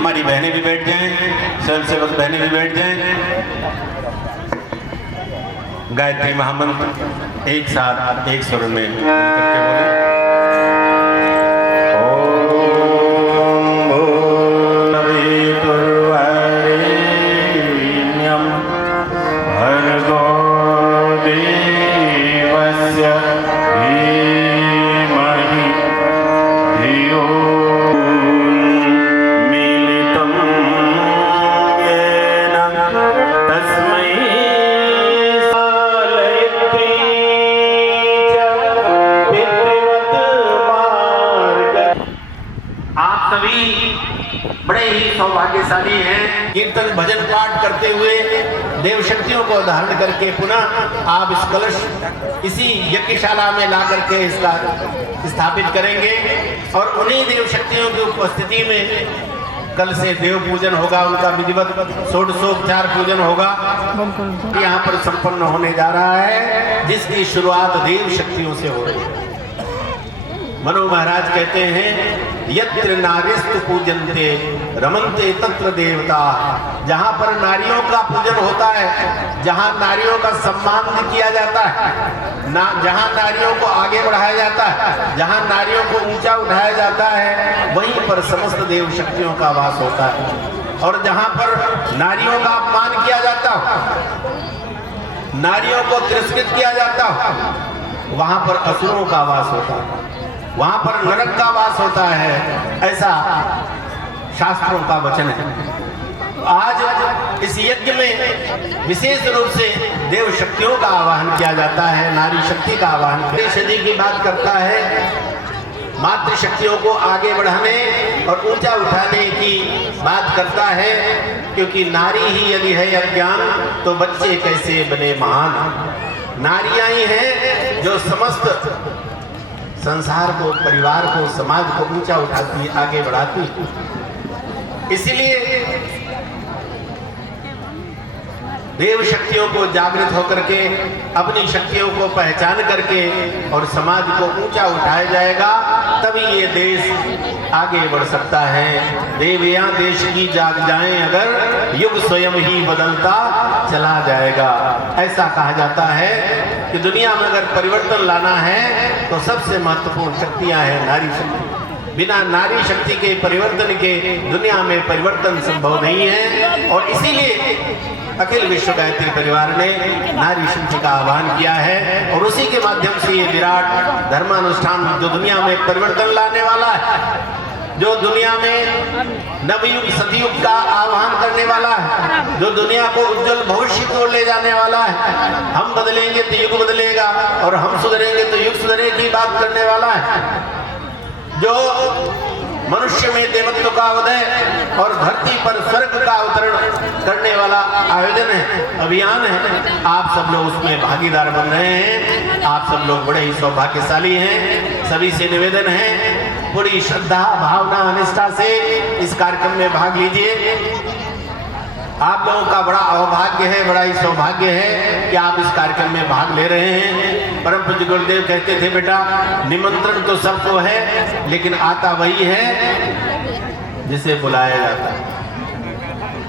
हमारी बहनें भी बैठ जाएं, स्वयंसेवक बहनें भी बैठ जाएं। गायत्री महामंत्र एक साथ एक स्वर में मिलकर के बोले। बड़े ही सौभाग्यशाली हैं। कीर्तन भजन पाठ करते हुए देव शक्तियों को धारण करके पुनः आप इस कलश इसी यज्ञशाला में ला करके इसका स्थापित करेंगे और उन्हीं देव शक्तियों की उपस्थिति में कल से देव पूजन होगा, उनका विधिवत षोडशोपचार पूजन होगा यहाँ पर संपन्न होने जा रहा है, जिसकी शुरुआत देव शक्तियों से हो रही है। मनु महाराज कहते हैं यत्र नारीस्तु पूजन्ते रमन्ते तत्र देवता। जहाँ पर नारियों का पूजन होता है, जहाँ नारियों का सम्मान किया जाता है, जहाँ नारियों को आगे बढ़ाया जाता है, जहाँ नारियों को ऊंचा उठाया जाता है, वहीं पर समस्त देव शक्तियों का वास होता है। और जहाँ पर नारियों का अपमान किया जाता हो, नारियों को तिरस्कृत किया जाता हो, वहाँ पर असुरों का वास होता है, वहां पर नरक का वास होता है, ऐसा शास्त्रों का वचन है। आज इस यज्ञ में विशेष रूप से देव शक्तियों का आवाहन किया जाता है, नारी शक्ति का आवाहन। शक्ति की बात करता है, मातृ शक्तियों को आगे बढ़ाने और ऊंचा उठाने की बात करता है, क्योंकि नारी ही यदि है अज्ञान तो बच्चे कैसे बने महान। नारियां ही हैं जो समस्त संसार को, परिवार को, समाज को ऊंचा उठाती, आगे बढ़ाती। इसलिए देव शक्तियों को जागृत होकर के अपनी शक्तियों को पहचान करके और समाज को ऊंचा उठाया जाएगा, तभी ये देश आगे बढ़ सकता है। देवयां देश की जाग जाएं अगर, युग स्वयं ही बदलता चला जाएगा। ऐसा कहा जाता है कि दुनिया में अगर परिवर्तन लाना है तो सबसे महत्वपूर्ण शक्तियां हैं नारी शक्ति। बिना नारी शक्ति के परिवर्तन के दुनिया में परिवर्तन संभव नहीं है। और इसीलिए अखिल विश्व गायत्री परिवार ने नारी शक्ति का आह्वान किया है और उसी के माध्यम से ये विराट धर्मानुष्ठान जो दुनिया में परिवर्तन लाने वाला है, जो दुनिया में नवयुग सतयुग का आह्वान करने वाला है, जो दुनिया को उज्जवल भविष्य को ले जाने वाला है। हम बदलेंगे तो युग बदलेगा और हम सुधरेंगे तो युग सुधरे की बात करने वाला है। जो मनुष्य में देवत्व का उदय और धरती पर स्वर्ग का अवतरण करने वाला आयोजन है, अभियान है। आप सब लोग उसमें भागीदार बन रहे हैं। आप सब लोग बड़े ही सौभाग्यशाली हैं। सभी से निवेदन है, पूरी श्रद्धा, भावना, निष्ठा से इस कार्यक्रम में भाग लीजिए। आप लोगों का बड़ा अवभाग्य है, बड़ा ही सौभाग्य है कि आप इस कार्यक्रम में भाग ले रहे हैं। परम पूज्य गुरुदेव कहते थे, बेटा निमंत्रण तो सबको है, लेकिन आता वही है जिसे बुलाया जाता है।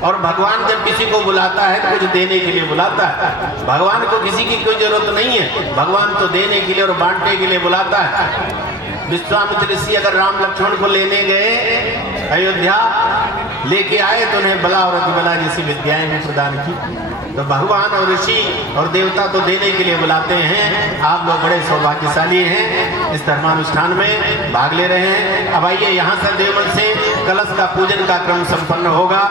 और भगवान जब किसी को बुलाता है तो कुछ देने के लिए बुलाता है। भगवान को किसी की कोई जरूरत नहीं है, भगवान तो देने के लिए और बांटने के लिए बुलाता है। विश्वामित्र ऋषि अगर राम लक्ष्मण को लेने गए अयोध्या, लेके आए तो उन्हें बला और अतिबला जैसी विद्याएं भी प्रदान की। तो भगवान और ऋषि और देवता तो देने के लिए बुलाते हैं। आप लोग बड़े सौभाग्यशाली हैं, इस धर्मानुष्ठान में भाग ले रहे हैं। अब आइए यहाँ से देवमन से कलश का पूजन का क्रम संपन्न होगा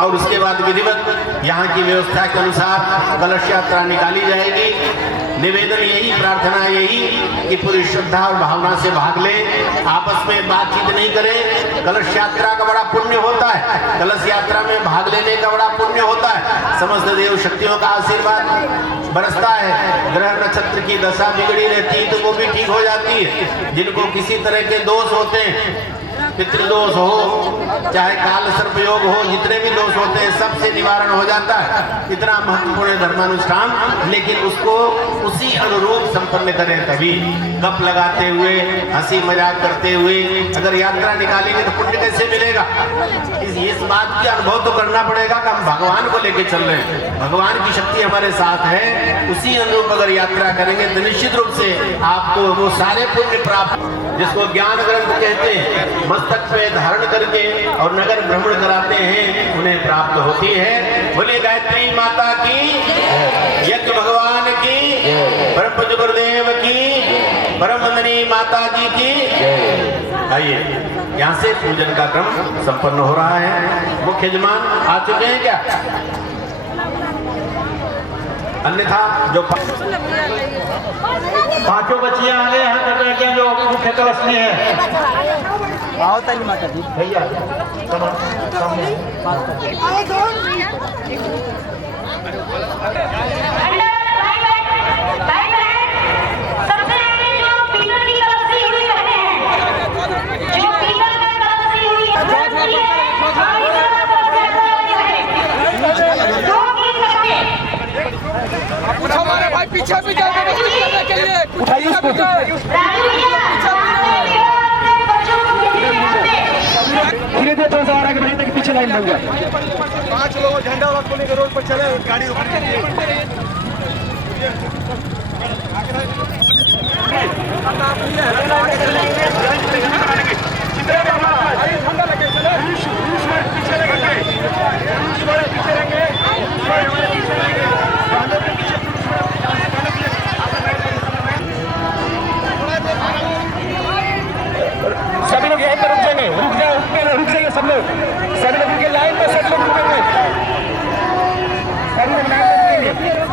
और उसके बाद विधिवत यहाँ की व्यवस्था के अनुसार कलश यात्रा निकाली जाएगी। निवेदन यही, प्रार्थना यही कि पूरी श्रद्धा और भावना से भाग लें, आपस में बातचीत नहीं करें। कलश यात्रा का बड़ा पुण्य होता है, कलश यात्रा में भाग लेने का बड़ा पुण्य होता है। समस्त देव शक्तियों का आशीर्वाद बरसता है। ग्रह नक्षत्र की दशा बिगड़ी रहती है तो वो भी ठीक हो जाती है। जिनको किसी तरह के दोष होते हैं, पितृदोष हो, चाहे काल सर्प योग हो, जितने भी दोष होते हैं सबसे निवारण हो जाता है। इतना महत्वपूर्ण धर्मानुष्ठान, लेकिन उसको उसी अनुरूप संपन्न करें। तभी गप लगाते हुए, हंसी मजाक करते हुए अगर यात्रा निकालेंगे तो पुण्य कैसे मिलेगा? इस बात की अनुभव तो करना पड़ेगा कि हम भगवान को लेके चल रहे हैं, भगवान की शक्ति हमारे साथ है। उसी अनुरूप अगर यात्रा करेंगे तो निश्चित रूप से आपको वो सारे पुण्य प्राप्त, जिसको ज्ञान ग्रंथ कहते हैं, मस्तक पे धारण करके और नगर भ्रमण कराते हैं, उन्हें प्राप्त होती है। बोले गायत्री माता की, यज्ञ भगवान की, परम पूज्य गुरुदेव की, परम वंदनीय माता जी की। आइए यहाँ से पूजन का क्रम संपन्न हो रहा है। मुख्य यजमान आ चुके हैं क्या? अन्यथा जो पांचों बच्चियां आने यहाँ कर रहे हैं जो मुख्य कलश में है। आओ ताली माता जी भैया हमारे भाई पीछे पीछे करने के लिए उठाइए उसको। धीरे धीरे थोड़ा सा और आगे बढ़िए ताकि पीछे लाइन बन जाए। 5 लोग झंडा वाला खोले के रोड पर चले, गाड़ी सभी लोग यहीं पर रुक जाएंगे, रुक जाइए सब लोग, सभी लोग उनके लाइन पर सब लोग रुकेंगे, सभी लोग लाइन पर रुकेंगे।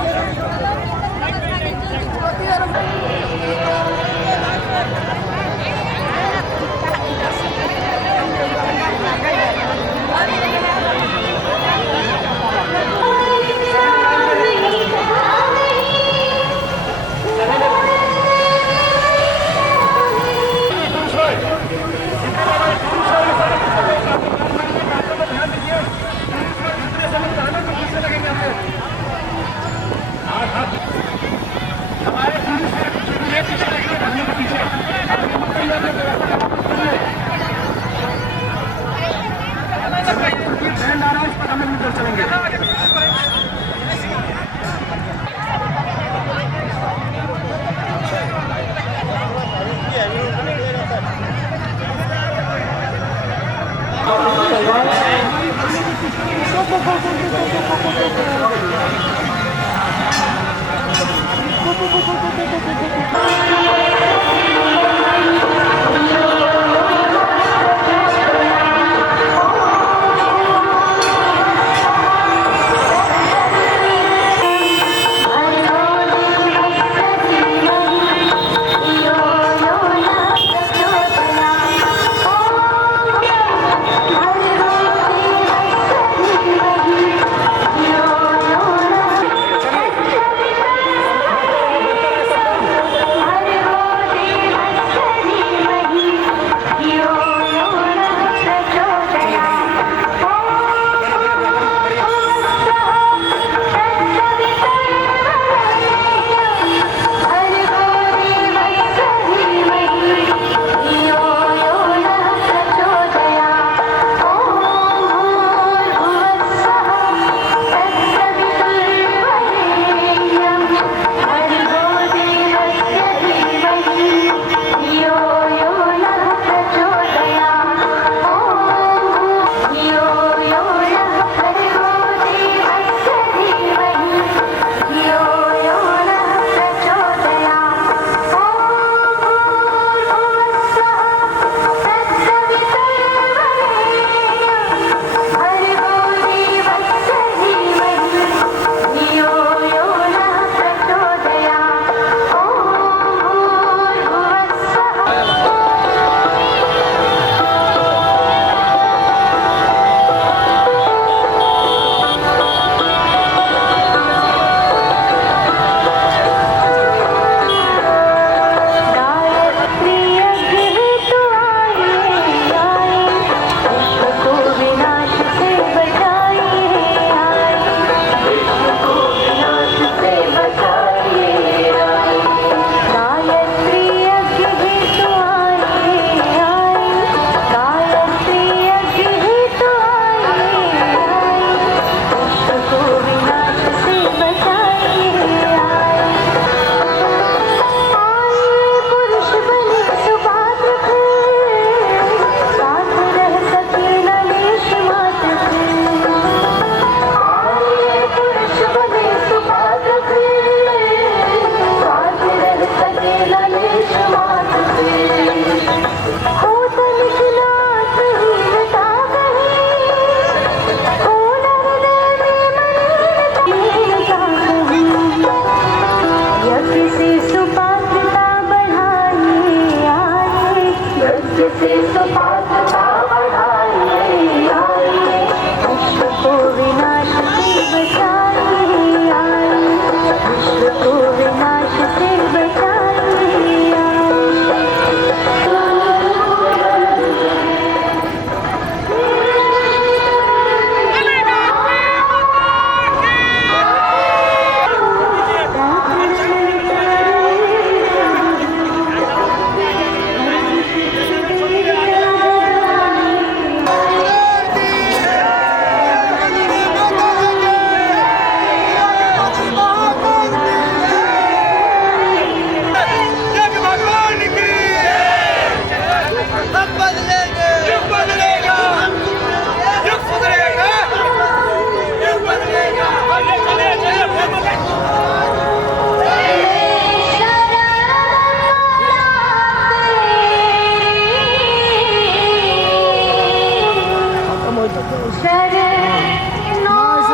इससे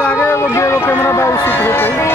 आगे वो कैमरा बैग शूट होता है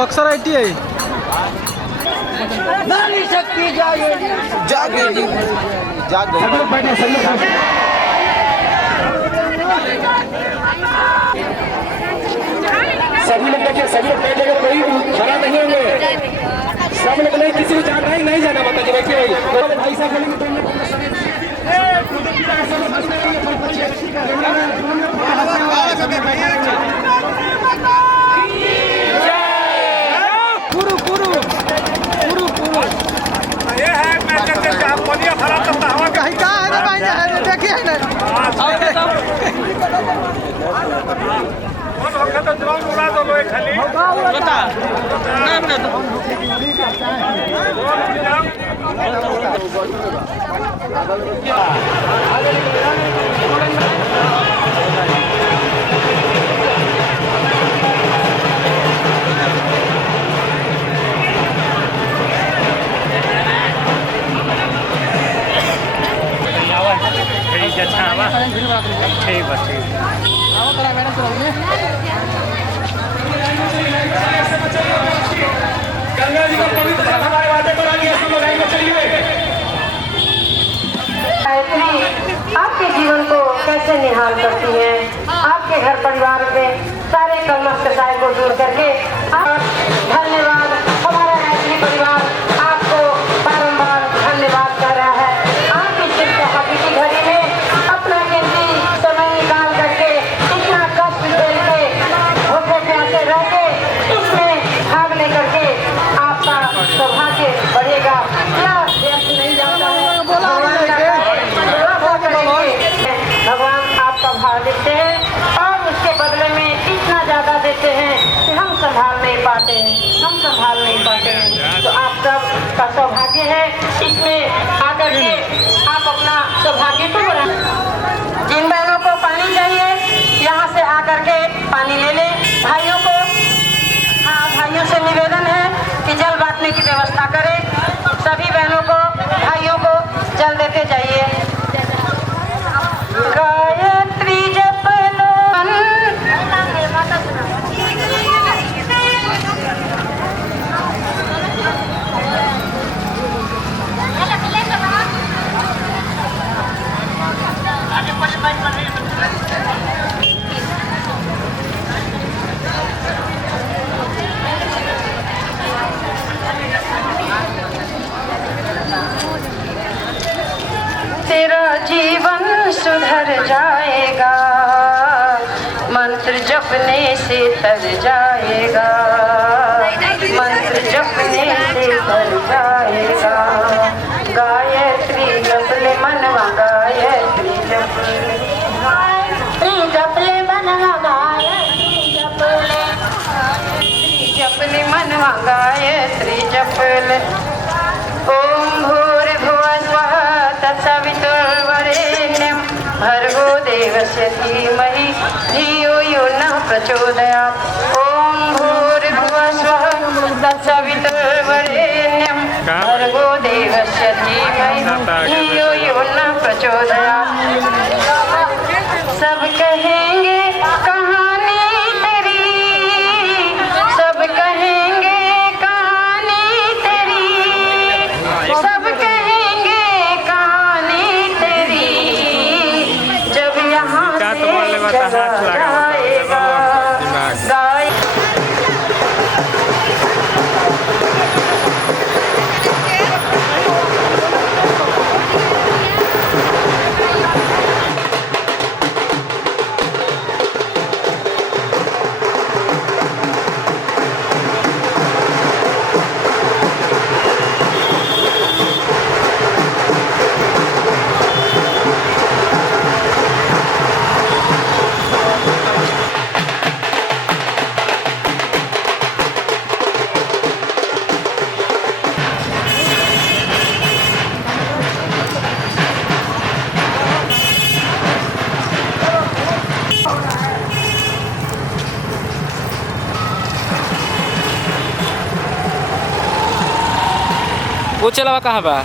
बक्सर ITI नारी शक्ति जागेगी जागेगी जागेगी। सब लोग बैठे, सब लोग बैठे। सभी लोग देखिए, सभी लोग बैठेंगे, कोई खड़ा नहीं होंगे। सब लोग नहीं, किसी को जाना नहीं जाना, माता जी देखिए भाई साहब बोलेंगे तो कहीं का है ना भाई है देखिए है ना ठीक बस ठीक। गंगा जी का पवित्र जल हमारे वादे पर आ गया, सब लोग लाइन में चलिए। आपके जीवन को कैसे निहाल करती हैं, आपके घर परिवार में सारे कलमश कसाय को दूर करके धन्यवाद। हमारा गायत्री परिवार आपको बारंबार धन्यवाद कर रहा है। आप इस हकीकी घड़ी में अपना कीमती समय निकाल करके इतना कष्ट झेलते भूखे प्यासे रहते इसमें भाग लेकर के आपका सौभाग्य बढ़ेगा। क्या व्यर्थ नहीं जाता है। भगवान आपका भाव देते हैं और उसके बदले में इतना ज्यादा देते हैं कि हम संभाल नहीं पाते हैं, हम संभाल नहीं पाते हैं। तो आप सब का सौभाग्य है इसमें आकर के आप अपना सौभाग्य को बढ़ाएं। जिन बहनों को पानी चाहिए यहाँ से आकर के पानी ले लें। भाइयों को, हाँ भाइयों से निवेदन है कि जल बांटने की व्यवस्था करें। सभी बहनों को, भाइयों को जल देते जाइए। गायत्री जप लो तेरा जीवन सुधर जाएगा, मंत्र जपने से तर जाएगा, मंत्र जपने से तर जाएगा। गायत्री जप ले मनवा, गायत्री जप ले मनवा, गायत्री जप ले, जप ले मनवा, गायत्री जप ले। ओम भूर्भुवः स्वः तत्सवितुर्वरेण्यं भर्गो देवस्य धीमहि धियो यो नः प्रचोदयात्। ओम भूर्भुवः स्वः तत्सवितुर्वरेण्यं भर्गो देवस्य धीमहि धियो यो नः प्रचोदयात्। सब कहेंगे कहानी तेरी, सब कहेंगे कहानी तेरी, सब कहेंगे कहानी तेरी, जब यहाँ से चला जाएगा। वो चलावा कहाँ बा?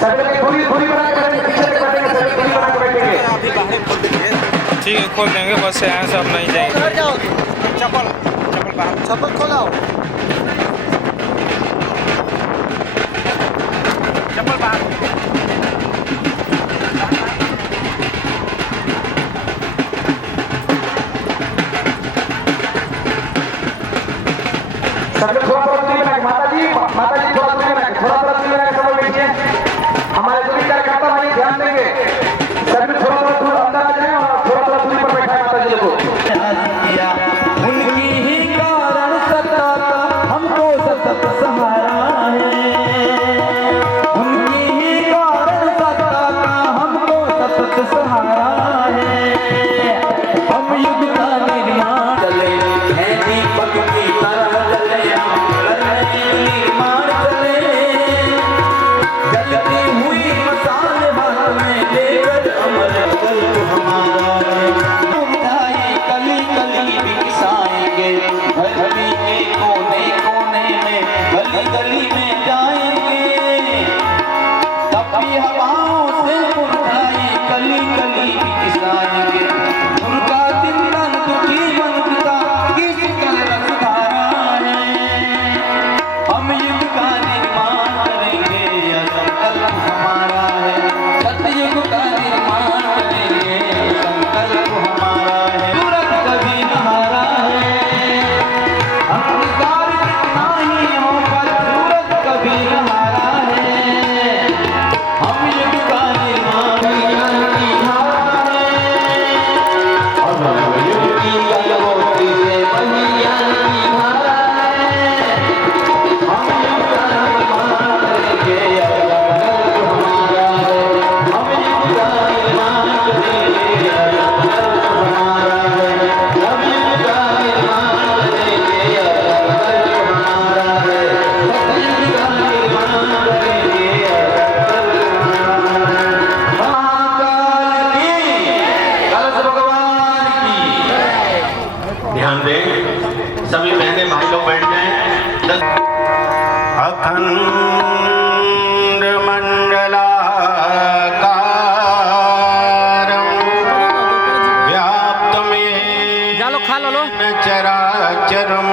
सभी लोग पूरी पूरी बना के पीछे तक बैठेंगे, सभी पूरी बना के बैठेंगे। ठीक है, खोल देंगे, बस से यहाँ से अब नहीं जाएंगे। चप्पल खोलाओ। सब लोग थोड़ा थोड़ा दूरी में, माता जी थोड़ा दूरी में, सब लोग बैठिए। हमारे दूरी कार्यकर्ता भाई ध्यान देंगे, सभी थोड़ा थोड़ा दूर अंदर आ जाए और थोड़ा थोड़ा दूरी पर बैठा है माता जी को। उनकी ही कारण सतत हमको सतत सहारा है, उनकी ही कारण सतत हमको सतत सहारा है। हम युग का निर्माण चले हैं दीपक की तरह जले, हम निर्माण चले जलती हुई मसाल हाथ में लेकर अमर कल्प हमारा है। कली कली बिकसाएंगे, गली के कोने कोने में, गली गली में जाएंगे। तपी हवाओं से मुरझाए कली कली बिकसाएंगे। उनका चिंतन दुखी मन का किस तरह सुधारा है। हम युग का निर्माण करेंगे, यह संकल्प हमारा है। सतयुग का निर्माण करेंगे, संकल्प हमारा है। सूरज कभी न हारा है, अंधकार कितना ही हो पर सूरज कभी न हारा है। हम युग का निर्माण नहीं हारा है, और हम युग की गलती से वही नहीं हारा है। हम युग का निर्माण करेंगे, यह संकल्प हमारा है। हम युग का निर्माण करेंगे, यह संकल्प हमारा है। हम युग का निर्माण करेंगे, यह संकल्प हमारा है। सतयुग का निर्माण करेंगे, यह संकल्प हमारा है। महाकाल की, कलश भगवान की। ध्यान दें, सभी बहने भाई लोग बैठ जाएं। अखंड मंडलाकारं व्याप्तमेन जा लो, खा लो लो। चराचरं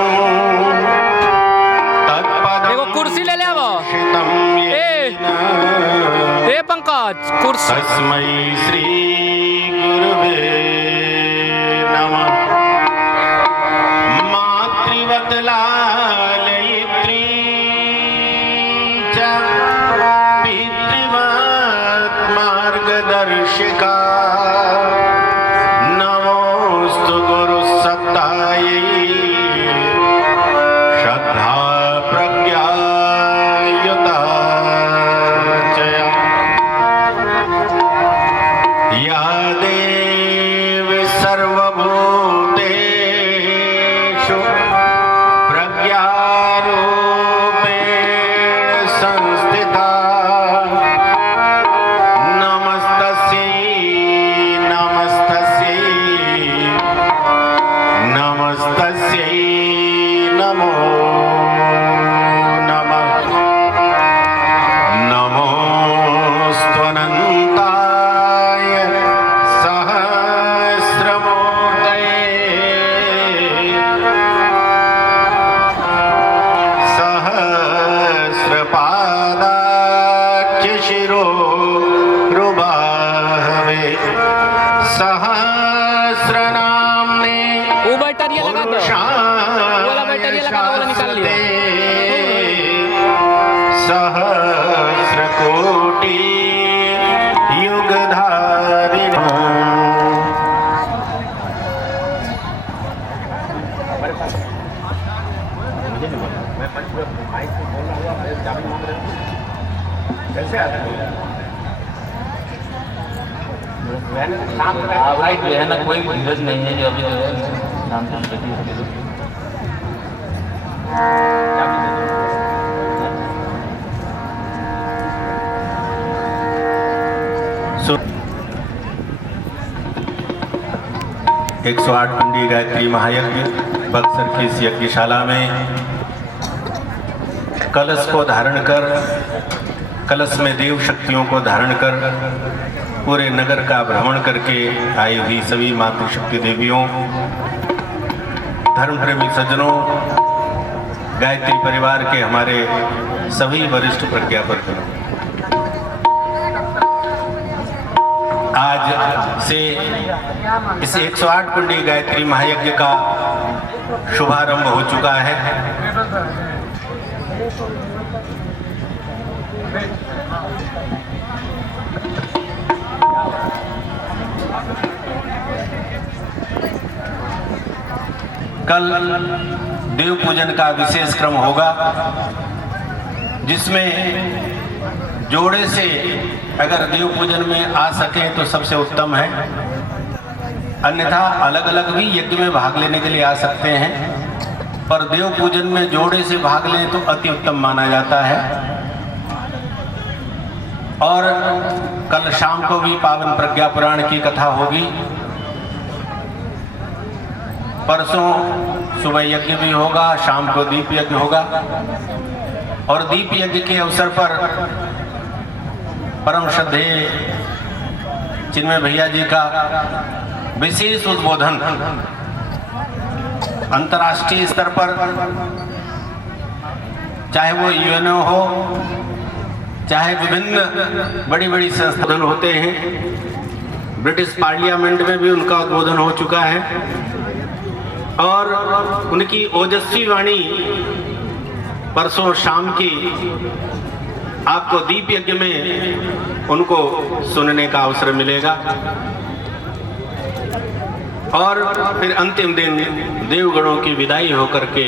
तत्पदं एगो कुर्सी ले ले आवो। शितं येन ए पंकज, कुर्सी। तस्मै श्री गुरुवे नमः। मातृवत लालयित्री च पितृवत् मार्गदर्शिका। नमोस्तु गुरुसत्तायै श्रद्धा प्रज्ञायुता च या देवी सर्वभूतेषु प्रज्ञारूपेण संस्थिता। नमस्तस्यै नमस्तस्यै नमस्तस्यै नमो नमः। नमोऽस्त्वनन्ताय सहस्रमूर्तये सहस्रपादाख्यशिरोरुबाहवे सहस्रनाम्ने वो बैटरिया लगा दो, वाला बैटरिया लगा दो, वाला निकाल लिया। सहस्रकोटि युगधारिणो। भाई जो है ना, कोई धीरज नहीं है जो अभी जो है नाम से सो 108 कुंडी गायत्री महायज्ञ बक्सर की इस यज्ञशाला में कलश को धारण कर कलश में देव शक्तियों को धारण कर पूरे नगर का भ्रमण करके आई हुई सभी मातृशक्ति देवियों, धर्म प्रेमी सज्जनों, गायत्री परिवार के हमारे सभी वरिष्ठ प्रज्ञावर्गों, आज से इस 108 कुंडी गायत्री महायज्ञ का शुभारंभ हो चुका है। कल देव पूजन का विशेष क्रम होगा, जिसमें जोड़े से अगर देव पूजन में आ सके तो सबसे उत्तम है, अन्यथा अलग अलग भी यज्ञ में भाग लेने के लिए आ सकते हैं, पर देव पूजन में जोड़े से भाग लें तो अति उत्तम माना जाता है। और कल शाम को भी पावन प्रज्ञा पुराण की कथा होगी। परसों सुबह यज्ञ भी होगा, शाम को दीप यज्ञ होगा। और दीप यज्ञ के अवसर पर परम श्रद्धेय चिन्मय भैया जी का विशेष उद्बोधन अंतर्राष्ट्रीय स्तर पर, चाहे वो यूएनओ हो, चाहे विभिन्न बड़ी बड़ी संस्थान होते हैं, ब्रिटिश पार्लियामेंट में भी उनका उद्बोधन हो चुका है। और उनकी ओजस्वी वाणी परसों शाम की आपको दीप यज्ञ में उनको सुनने का अवसर मिलेगा। और फिर अंतिम दिन देवगणों की विदाई होकर के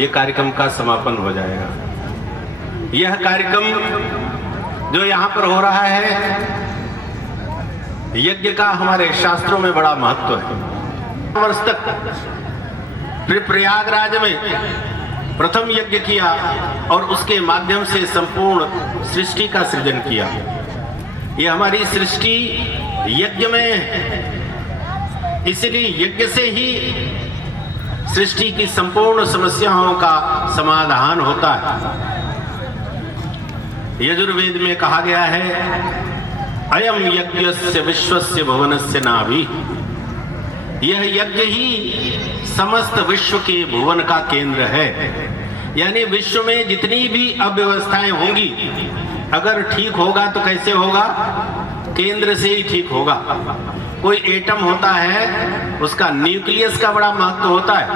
ये कार्यक्रम का समापन हो जाएगा। यह कार्यक्रम जो यहाँ पर हो रहा है, यज्ञ का हमारे शास्त्रों में बड़ा महत्व है। वर्ष तक फिर प्रयागराज में प्रथम यज्ञ किया और उसके माध्यम से संपूर्ण सृष्टि का सृजन किया। ये हमारी सृष्टि यज्ञ में है, इसलिए यज्ञ से ही सृष्टि की संपूर्ण समस्याओं का समाधान होता है। यजुर्वेद में कहा गया है, अयम यज्ञस्य विश्वस्य भुवनस्य नाभि। यह यज्ञ ही समस्त विश्व के भुवन का केंद्र है। यानी विश्व में जितनी भी अव्यवस्थाएं होंगी, अगर ठीक होगा तो कैसे होगा? केंद्र से ही ठीक होगा। कोई एटम होता है, उसका न्यूक्लियस का बड़ा महत्व होता है।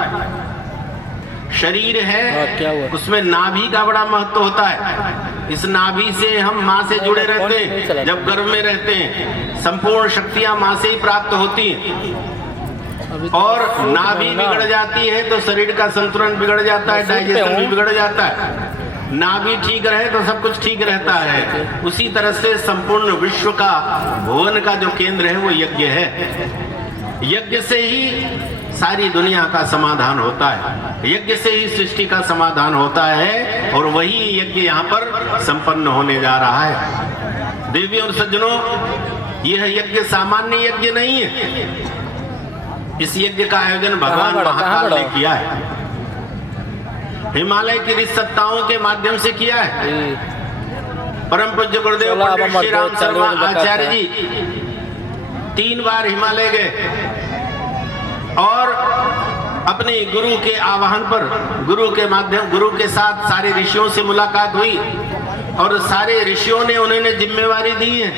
शरीर है, उसमें नाभि का बड़ा महत्व होता है। इस नाभि से हम माँ से जुड़े रहते हैं, जब गर्भ में रहते हैं संपूर्ण शक्तियां माँ से ही प्राप्त होती हैं। और नाभि बिगड़ जाती है तो शरीर का संतुलन बिगड़ जाता है, डाइजेशन भी बिगड़ जाता है। नाभि ठीक रहे तो सब कुछ ठीक रहता है। उसी तरह से संपूर्ण विश्व का भुवन का जो केंद्र है वो यज्ञ है। यज्ञ से ही सारी दुनिया का समाधान होता है, यज्ञ से ही सृष्टि का समाधान होता है। और वही यज्ञ यहाँ पर संपन्न होने जा रहा है। देवी और सज्जनों, यह यज्ञ सामान्य यज्ञ नहीं है। इस यज्ञ का आयोजन भगवान महाकाल ने किया है, हिमालय की ऋषि सत्ताओं के माध्यम से किया है। परम पूज्य गुरुदेव पंडित श्री राम शर्मा आचार्य जी 3 बार हिमालय गए और अपने गुरु के आह्वान पर, गुरु के साथ सारे ऋषियों से मुलाकात हुई। और सारे ऋषियों ने उन्हें जिम्मेवारी दी है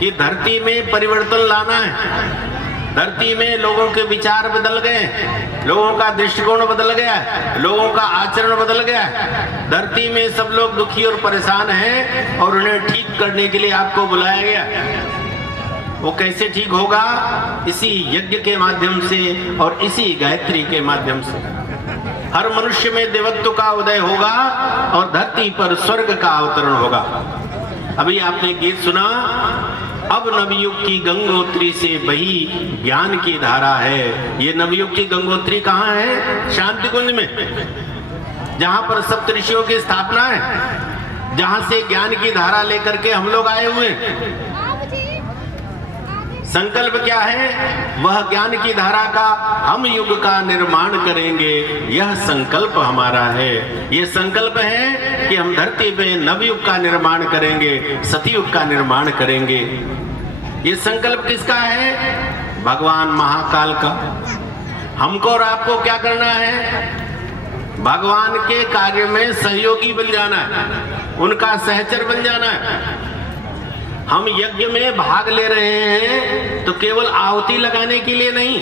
कि धरती में परिवर्तन लाना है। धरती में लोगों के विचार बदल गए, लोगों का दृष्टिकोण बदल गया, लोगों का आचरण बदल गया। धरती में सब लोग दुखी और परेशान हैं और उन्हें ठीक करने के लिए आपको बुलाया गया। वो कैसे ठीक होगा? इसी यज्ञ के माध्यम से और इसी गायत्री के माध्यम से। हर मनुष्य में देवत्व का उदय होगा और धरती पर स्वर्ग का अवतरण होगा। अभी आपने गीत सुना, अब नवयुग की गंगोत्री से बही ज्ञान की धारा है। ये नवयुग की गंगोत्री कहाँ है? शांति कुंज में, जहाँ पर सप्त ऋषियों की स्थापना है, जहाँ से ज्ञान की धारा लेकर के हम लोग आए हुए। संकल्प क्या है? वह ज्ञान की धारा का हम युग का निर्माण करेंगे, यह संकल्प हमारा है। यह संकल्प है कि हम धरती पे नवयुग का निर्माण करेंगे, सतयुग का निर्माण करेंगे। ये संकल्प किसका है? भगवान महाकाल का। हमको और आपको क्या करना है? भगवान के कार्य में सहयोगी बन जाना है, उनका सहचर बन जाना है। हम यज्ञ में भाग ले रहे हैं तो केवल आहुति लगाने के लिए नहीं,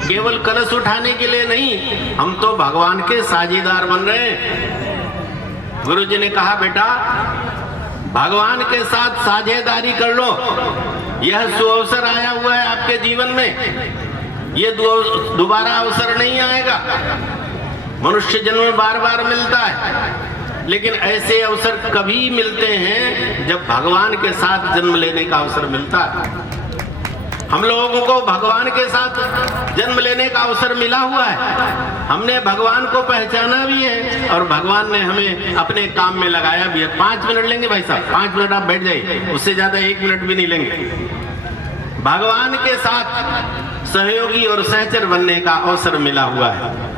केवल कलश उठाने के लिए नहीं, हम तो भगवान के साझेदार बन रहे हैं। गुरु जी ने कहा, बेटा भगवान के साथ साझेदारी कर लो। यह सुअवसर आया हुआ है आपके जीवन में, ये दोबारा अवसर नहीं आएगा। मनुष्य जन्म बार बार मिलता है, लेकिन ऐसे अवसर कभी मिलते हैं जब भगवान के साथ जन्म लेने का अवसर मिलता है। हम लोगों को भगवान के साथ जन्म लेने का अवसर मिला हुआ है। हमने भगवान को पहचाना भी है और भगवान ने हमें अपने काम में लगाया भी है। 5 मिनट लेंगे भाई साहब, 5 मिनट आप बैठ जाइए, उससे ज्यादा 1 मिनट भी नहीं लेंगे। भगवान के साथ सहयोगी और सहचर बनने का अवसर मिला हुआ है।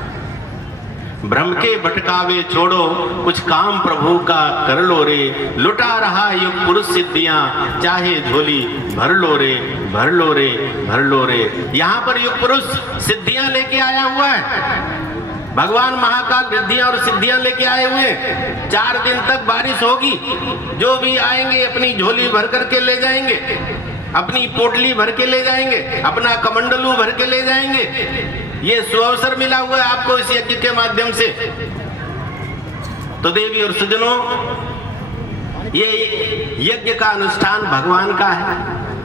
भ्रम के भटकावे छोड़ो, कुछ काम प्रभु का कर लो रे। लुटा रहा युग पुरुष सिद्धियां, चाहे झोली भर लो रे, भर लो रे, भर लो रे। यहाँ पर युग पुरुष सिद्धियां लेके आया हुआ है। भगवान महाकाल रिद्धियां और सिद्धियां लेके आए हुए हैं। 4 दिन तक बारिश होगी, जो भी आएंगे अपनी झोली भर करके ले जाएंगे, अपनी पोटली भर के ले जाएंगे, अपना कमंडलू भर के ले जाएंगे। ये सुअवसर मिला हुआ है आपको इस यज्ञ के माध्यम से। तो देवी और सज्जनों, ये यज्ञ का अनुष्ठान भगवान का है।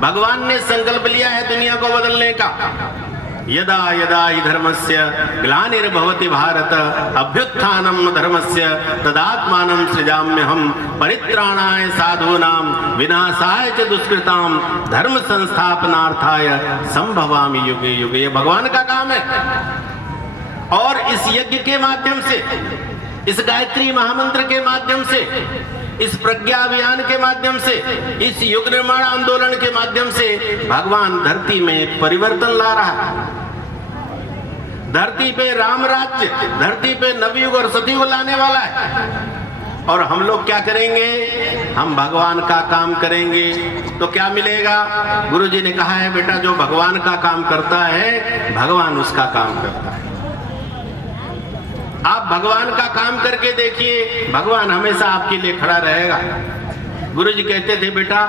भगवान ने संकल्प लिया है दुनिया को बदलने का। यदा यदा हि धर्मस्य ग्लानिर्भवति भारत, अभ्युत्थानम् धर्मस्य तदात्मानं सृजाम्यहम्, परित्राणाय साधूनां विनाशाय च दुष्कृतां, धर्म संस्थापनार्थाय संभवामि युगे युगे। ये भगवान का काम है। और इस यज्ञ के माध्यम से, इस गायत्री महामंत्र के माध्यम से, इस प्रज्ञा अभियान के माध्यम से, इस युग निर्माण आंदोलन के माध्यम से भगवान धरती में परिवर्तन ला रहा है। धरती पे राम राज्य, धरती पे नवयुग और सतयुग लाने वाला है। और हम लोग क्या करेंगे? हम भगवान का काम करेंगे तो क्या मिलेगा? गुरु जी ने कहा है, बेटा जो भगवान का काम करता है, भगवान उसका काम करता है। आप भगवान का काम करके देखिए, भगवान हमेशा आपके लिए खड़ा रहेगा। गुरु जी कहते थे, बेटा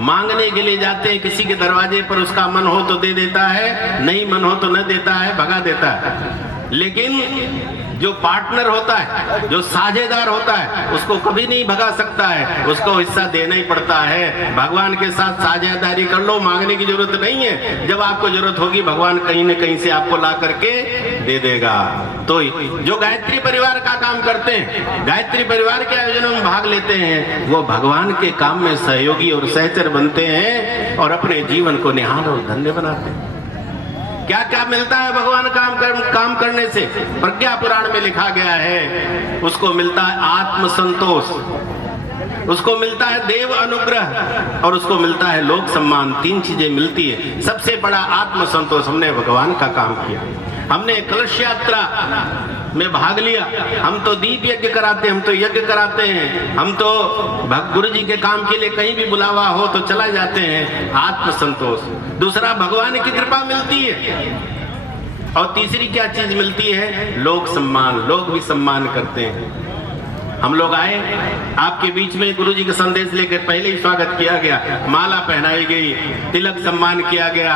मांगने के लिए जाते हैं किसी के दरवाजे पर, उसका मन हो तो दे देता है, नहीं मन हो तो न देता है, भगा देता है। लेकिन जो पार्टनर होता है, जो साझेदार होता है, उसको कभी नहीं भगा सकता है, उसको हिस्सा देना ही पड़ता है। भगवान के साथ साझेदारी कर लो, मांगने की जरूरत नहीं है। जब आपको जरूरत होगी, भगवान कहीं न कहीं से आपको ला करके दे देगा। तो जो गायत्री परिवार का काम करते हैं, गायत्री परिवार के आयोजनों में भाग लेते हैं, वो भगवान के काम में सहयोगी और सहचर बनते हैं और अपने जीवन को निहाल और धन्य बनाते हैं। क्या क्या मिलता है भगवान काम करने से? प्रज्ञा पुराण में लिखा गया है, उसको मिलता है आत्म संतोष, उसको मिलता है देव अनुग्रह और उसको मिलता है लोक सम्मान। 3 चीजें मिलती है। सबसे बड़ा आत्म संतोष। हमने भगवान का काम किया, हमने कलश यात्रा में भाग लिया, हम तो दीप यज्ञ कराते हैं, हम तो यज्ञ कराते हैं, हम तो गुरु जी के काम के लिए कहीं भी बुलावा हो तो चला जाते हैं। आत्म संतोष। दूसरा, भगवान की कृपा मिलती है। और तीसरी क्या चीज मिलती है? लोक सम्मान। लोग भी सम्मान करते हैं। हम लोग आए आपके बीच में, गुरु जी का संदेश लेकर पहले ही स्वागत किया गया, माला पहनाई गई, तिलक सम्मान किया गया।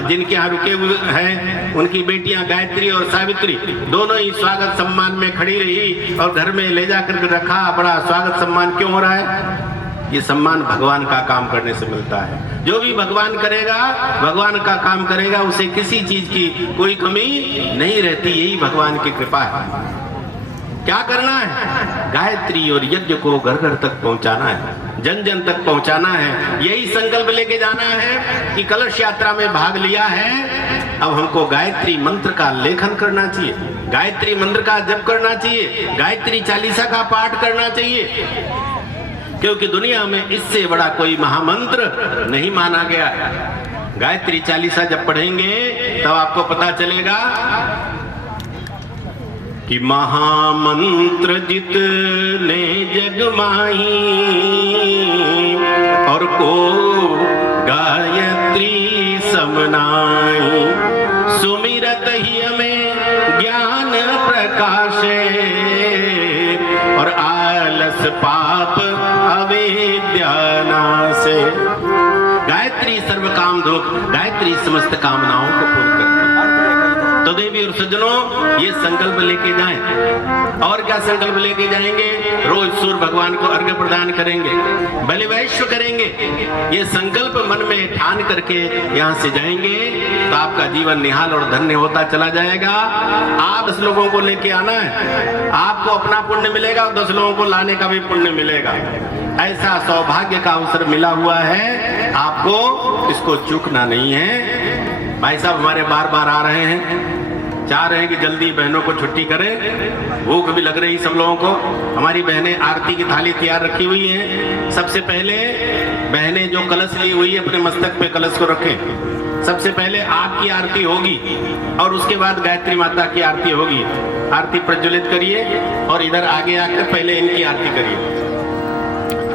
जिनके यहाँ रुके हुए हैं, उनकी बेटियां गायत्री और सावित्री दोनों ही स्वागत सम्मान में खड़ी रही और घर में ले जाकर रखा। बड़ा स्वागत सम्मान क्यों हो रहा है? ये सम्मान भगवान का काम करने से मिलता है। जो भी भगवान करेगा, भगवान का काम करेगा, उसे किसी चीज की कोई कमी नहीं रहती। यही भगवान की कृपा है। क्या करना है? गायत्री और यज्ञ को घर घर तक पहुंचाना है, जन जन तक पहुंचाना है। यही संकल्प लेके जाना है कि कलश यात्रा में भाग लिया है, अब हमको गायत्री मंत्र का लेखन करना चाहिए, गायत्री मंत्र का जप करना चाहिए, गायत्री चालीसा का पाठ करना चाहिए। क्योंकि दुनिया में इससे बड़ा कोई महामंत्र नहीं माना गया है। गायत्री चालीसा जब पढ़ेंगे तब आपको पता चलेगा कि महामंत्र जितने जग माही और को गायत्री समनाई, सुमिरत ही हमें ज्ञान प्रकाशे और आलस पाप अविद्या नाशे। गायत्री सर्व काम दुख, गायत्री समस्त कामनाओं को पूर्ण करती है। तो देवी और सज्जनों, ये संकल्प लेके जाएं। और क्या संकल्प लेके जाएंगे? रोज सूर्य भगवान को अर्घ्य प्रदान करेंगे, बलिवैश्व करेंगे। ये संकल्प मन में ठान करके यहाँ से जाएंगे तो आपका जीवन निहाल और धन्य होता चला जाएगा। आप 10 लोगों को लेके आना है, आपको अपना पुण्य मिलेगा और 10 लोगों को लाने का भी पुण्य मिलेगा। ऐसा सौभाग्य का अवसर मिला हुआ है, आपको इसको चूकना नहीं है। भाई साहब हमारे बार बार आ रहे हैं, चाह रहे हैं कि जल्दी बहनों को छुट्टी करें, भूख भी लग रही सब लोगों को। हमारी बहनें आरती की थाली तैयार रखी हुई हैं। सबसे पहले बहनें जो कलश ली हुई है अपने मस्तक पे कलश को रखें। सबसे पहले आपकी आरती होगी और उसके बाद गायत्री माता की आरती होगी। आरती प्रज्वलित करिए और इधर आगे आकर पहले इनकी आरती करिए।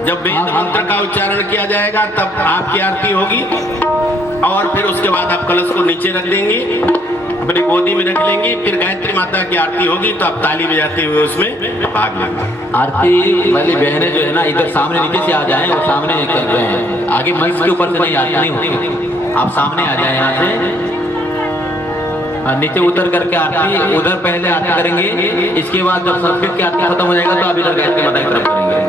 जब वेद मंत्र का उच्चारण किया जाएगा तब आपकी आरती होगी और फिर उसके बाद आप कलश को नीचे रख देंगे, अपनी गोदी में रख लेंगे। फिर गायत्री माता की आरती होगी तो आप ताली बजाते हुए उसमें भाग लेंगे। आरती वाली बहनें जो है ना इधर सामने नीचे से आ जाएं और सामने कर रहे हैं, आगे मंच के ऊपर से नहीं आती नहीं होती। आप सामने आ जाएं, यहाँ से नीचे उतर करके आरती उधर पहले आरती करेंगे। इसके बाद जब संस्कृत की आरती खत्म हो जाएगा तो आप इधर गायत्री माता की तरफ करेंगे।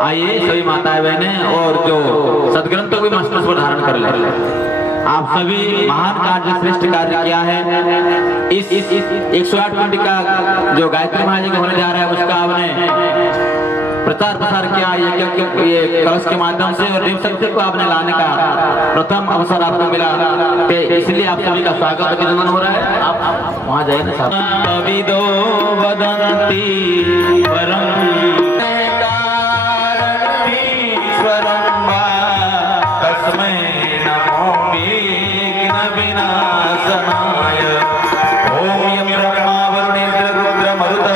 आइए सभी माताएं बहनें और जो सदग्रंथों भी मस्तक पर धारण कर ले। आप सभी महान कार्य, श्रेष्ठ कार्य किया है। इस 108 मिनट का जो गायत्री महाराज का होने जा रहा है उसका आपने प्रचार प्रसार किया ये कलश के माध्यम से, और देव शक्ति को आपने लाने का प्रथम अवसर आपको मिला, इसलिए आप सभी का स्वागत अभिनंदन हो रहा है। आप वहाँ जाइए ना साहब। कविदो वदन्ति परम तस्मै नमो विघ्न विनाशनाय। ओम यं ब्रह्मा वरुणेन्द्र रुद्र मरुत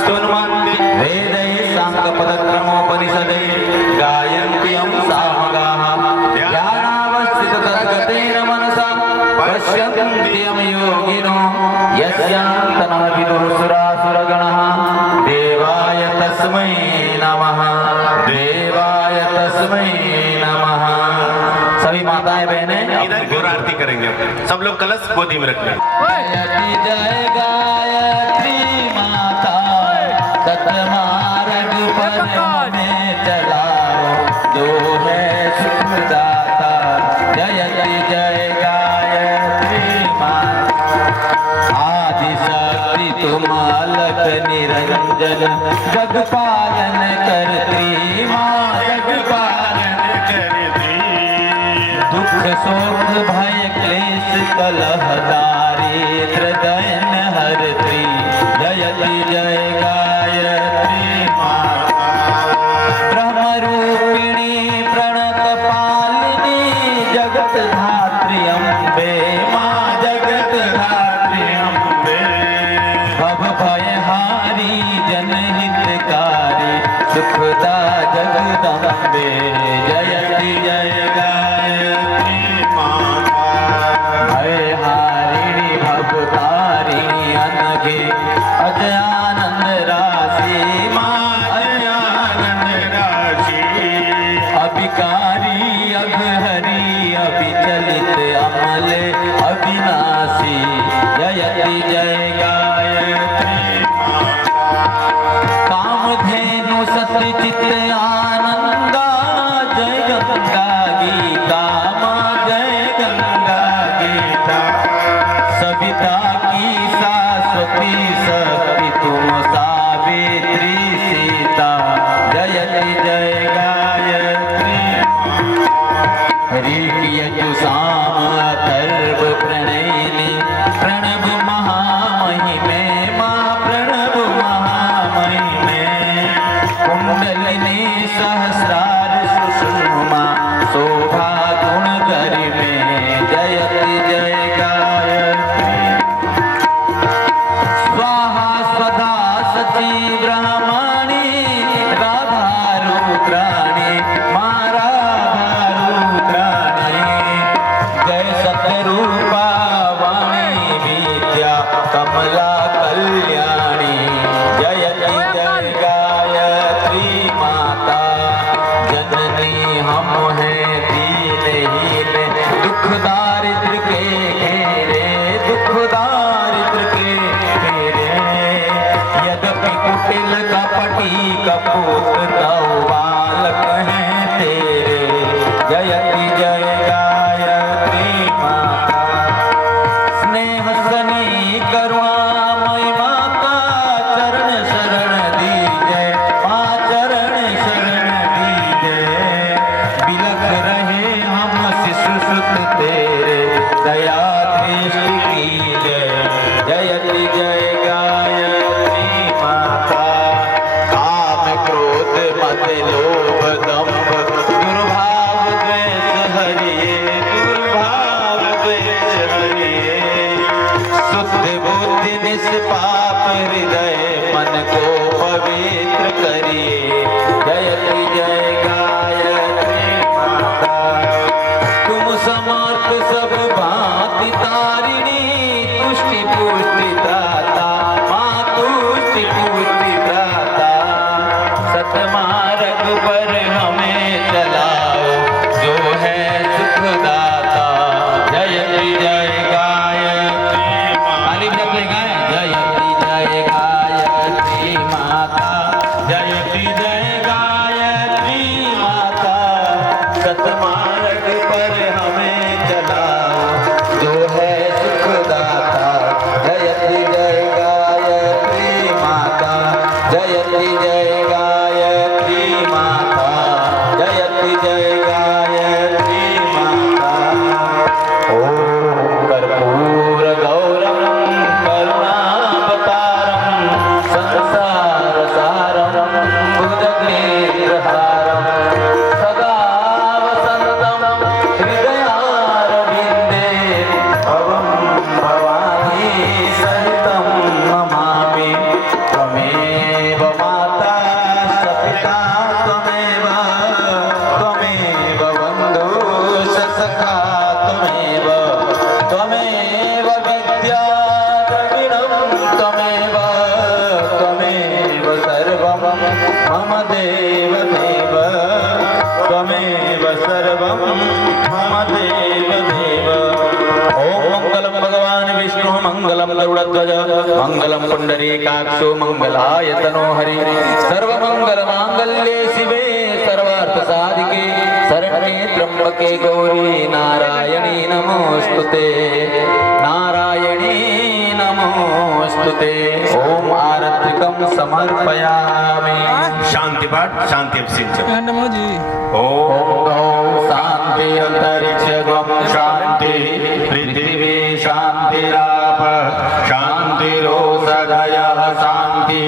स्तुन्वन्ति वेदैः साङ्गपदक्रमोपनिषदैः गायन्ति यं सामगाः। ध्यानावस्थित तद्गतेन मनसा पश्यन्ति यं योगिनो यस्यान्तः विदुः सुरासुरगणः। देवाय तस्मै नमः, देवाय तस्मै नमः। सभी माताएं बहनें इधर घोर आरती करेंगे। सब लोग कलश गोदी में रख लें। जय गायत्री माता सतमार्ग पर में चलाओ, जो है सुखदाता। जय गायत्री माता आदि शक्ति तुम अलख निरंजन, जग पालन करती माँ, जग पालन करती। दुख शोक भय क्लेश कलह दारिद्र दयन हरती। जय गायत्री माता ब्रह्म रूपिणी प्रणत पालिनी, जगत धात्री अम्बे माँ, जगत धात्री अम्बे। भव भय हारी जनहितकारी, सुखदा जगदम्बे। जय गायत्री माता भय हारिणी भवतारिणी अनघे अजयानंद राशि माँ, अजयानंद राशि। अभिकारी अघहरी अभिचलित अमल अविनाशी। जय गायत्री माता कामधेनु सत्य चित्त आनंदा। जय गंगा गीता माँ, जय गंगा गीता। सविता की शाश्वती शक्ति तुम सावित्री सीता। जय गायत्री हरि यजु साम अथर्व प्रणयिनी। प्रणव महामहिमे माँ, प्रणव महामहिमे। कुंडलिनी सहस्र दारिद्र के घेरे, दुख दारिद्र के घेरे, यद्यपि कुटिल कपटी कपूत तौ बालक हैं तेरे, जयति जय गायत्री माता। स्नेह सनी करुणामयी माता, चरण शरण दीजे, माँ चरण शरण दीजे, बिलख रहे हम शिशु सुत तेरे, दया दृष्टि कीजे, जयति जय गायत्री माता। काम क्रोध मद लोभ दंभ दुर्भाव द्वेष हरिये, दुर्भाव द्वेष हरिये, शुद्ध बुद्धि निष्पाप हृदय मन को पवित्र करिए, जयति जय गायत्री माता। तुम समर्थ सब भांति तारिणी, तुष्टि पुष्टि दाता, माँ तुष्टि पुष्टि दाता। सतमार्ग पर हमें चलाओ, जो है सुखदाता, जयति जय गायत्री माता। जयति जय गायत्री माता, जयति जय गायत्री माता। सतमार्ग पर हमें चलाओ, जो है सुखदाता, जयति जय गायत्री माता, जयति जय गायत्री माता, जयति जय गायत्री माता। ओम कर्पूर गौरम करुणावतारम, संसार सारम भुजगेन्द्रहारम, सदा वसंतम हृदयारविंदे, भवं भवानी सहितं नमामि। त्वमेव माता स पिता त्वमेव, त्वमेव बन्धुः स सखा त्वमेव, त्वमेव विद्या द्रविणं त्वमेव, त्वमेव सर्वं मम देव देव, त्वमेव सर्वं मम देव देव। ओम मंगलम भगवान विष्णु, मंगलम गरुड़ध्वज, मंगलम पुंडरीकाक्षो, मंगलायतनो हरि, सर्वमंगल मांगल्ये शिवे सर्वार्थ साधिके, शरण्ये त्र्यंबके गौरी नारायणी नमोस्तुते, नारायणी नमोस्तुते। ओम आरत्रिकं समर्पयामि। शांति पाठ, शांति अभिषेचन। नमो जी। ओम गौ शांति अंतरिक्ष गम शांति, पृथ्वी शांतिराप शांतिरोषधयः शांति,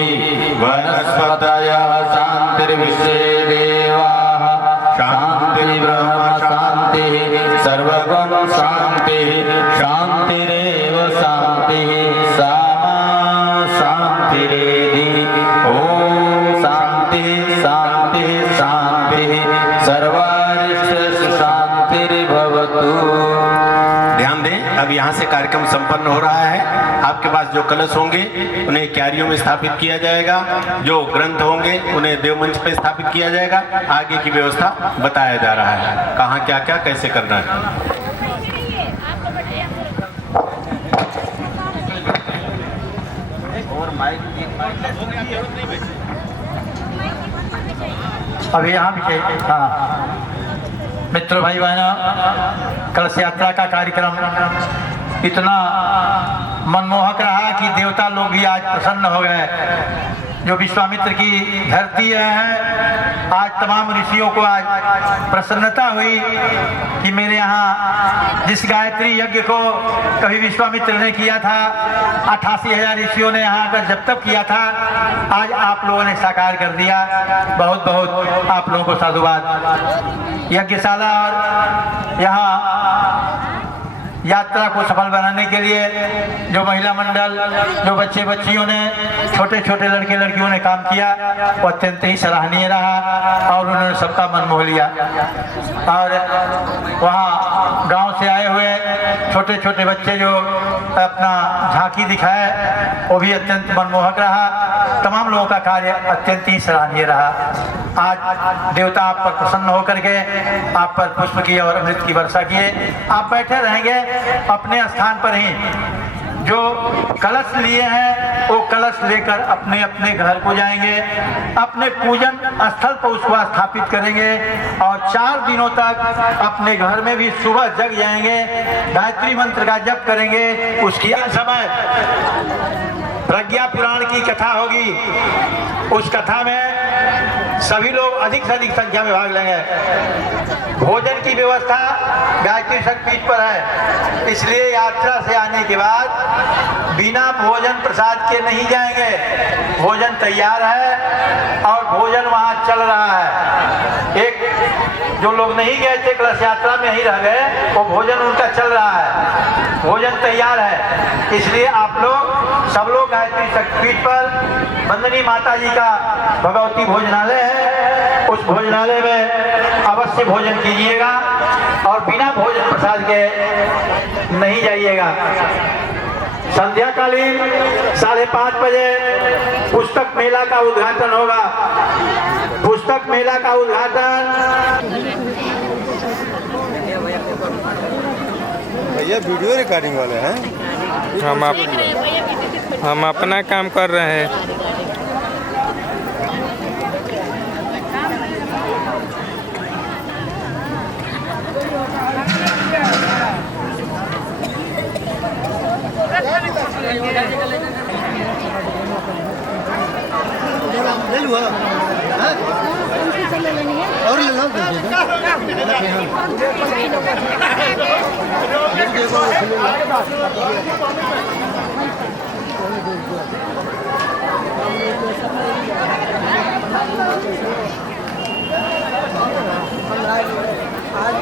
वनस्पतयः शांतिर्विश्वे देवाः शांतिर्ब्रह्म शांतिः, सर्वगम शांतिः, शांतिरेव शांतिः, सामा शांतिरेधि। ओम शांति शांति शांति, सर्वारिष्ट शांतिर्भवतु। ध्यान दें, अब यहाँ से कार्यक्रम संपन्न हो रहा है। आपके पास जो कलश होंगे उन्हें क्यारियों में स्थापित किया जाएगा, जो ग्रंथ होंगे उन्हें देवमंच पर स्थापित किया जाएगा। आगे की व्यवस्था बताया जा रहा है, कहाँ क्या क्या कैसे करना है। अभी यहाँ भी हाँ मित्रों भाई बहनों, कलश यात्रा का कार्यक्रम इतना मनमोहक रहा कि देवता लोग भी आज प्रसन्न हो गए। जो विश्वामित्र की धरती है, आज तमाम ऋषियों को आज प्रसन्नता हुई कि मेरे यहाँ जिस गायत्री यज्ञ को कभी विश्वामित्र ने किया था, 88,000 ऋषियों ने यहाँ का जब तक किया था, आज आप लोगों ने साकार कर दिया। बहुत बहुत आप लोगों को साधुवाद। यज्ञशाला और यहाँ यात्रा को सफल बनाने के लिए जो महिला मंडल, जो बच्चे बच्चियों ने, छोटे छोटे लड़के लड़कियों ने काम किया, वो अत्यंत ही सराहनीय रहा और उन्होंने सबका मन मोह लिया। और वहाँ गांव से आए हुए छोटे छोटे बच्चे जो अपना झांकी दिखाए, वो भी अत्यंत मनमोहक रहा। तमाम लोगों का कार्य अत्यंत ही सराहनीय रहा। आज देवता आप पर प्रसन्न होकर के आप पर पुष्प की और अमृत की वर्षा किए। आप बैठे रहेंगे अपने स्थान पर ही। जो कलश लिए हैं वो कलश लेकर अपने अपने घर को जाएंगे, अपने पूजन स्थल पर उसको स्थापित करेंगे और 4 दिनों तक अपने घर में भी सुबह जग जाएंगे, गायत्री मंत्र का जप करेंगे। उसकी समय प्रज्ञा पुराण की कथा होगी। उस कथा में सभी लोग अधिक से अधिक संख्या में भाग लेंगे। भोजन की व्यवस्था गायत्री शक्तिपीठ पर है, इसलिए यात्रा से आने के बाद बिना भोजन प्रसाद के नहीं जाएंगे। भोजन तैयार है और भोजन वहाँ चल रहा है। एक जो लोग नहीं गए थे कलश यात्रा में ही रह गए, वो भोजन उनका चल रहा है, भोजन तैयार है। इसलिए आप लोग सब लोग गायत्री शक्तिपीठ पर वंदनी माता जी का भगवती भोजनालय है, उस भोजनालय में अवश्य भोजन कीजिएगा और बिना भोजन प्रसाद के नहीं जाइएगा। संध्याकालीन 5:30 बजे पुस्तक मेला का उद्घाटन होगा। पुस्तक मेला का उद्घाटन भैया वीडियो रिकॉर्डिंग वाले हैं। हम अपना काम कर रहे हैं। ले लूँ और ले लो आज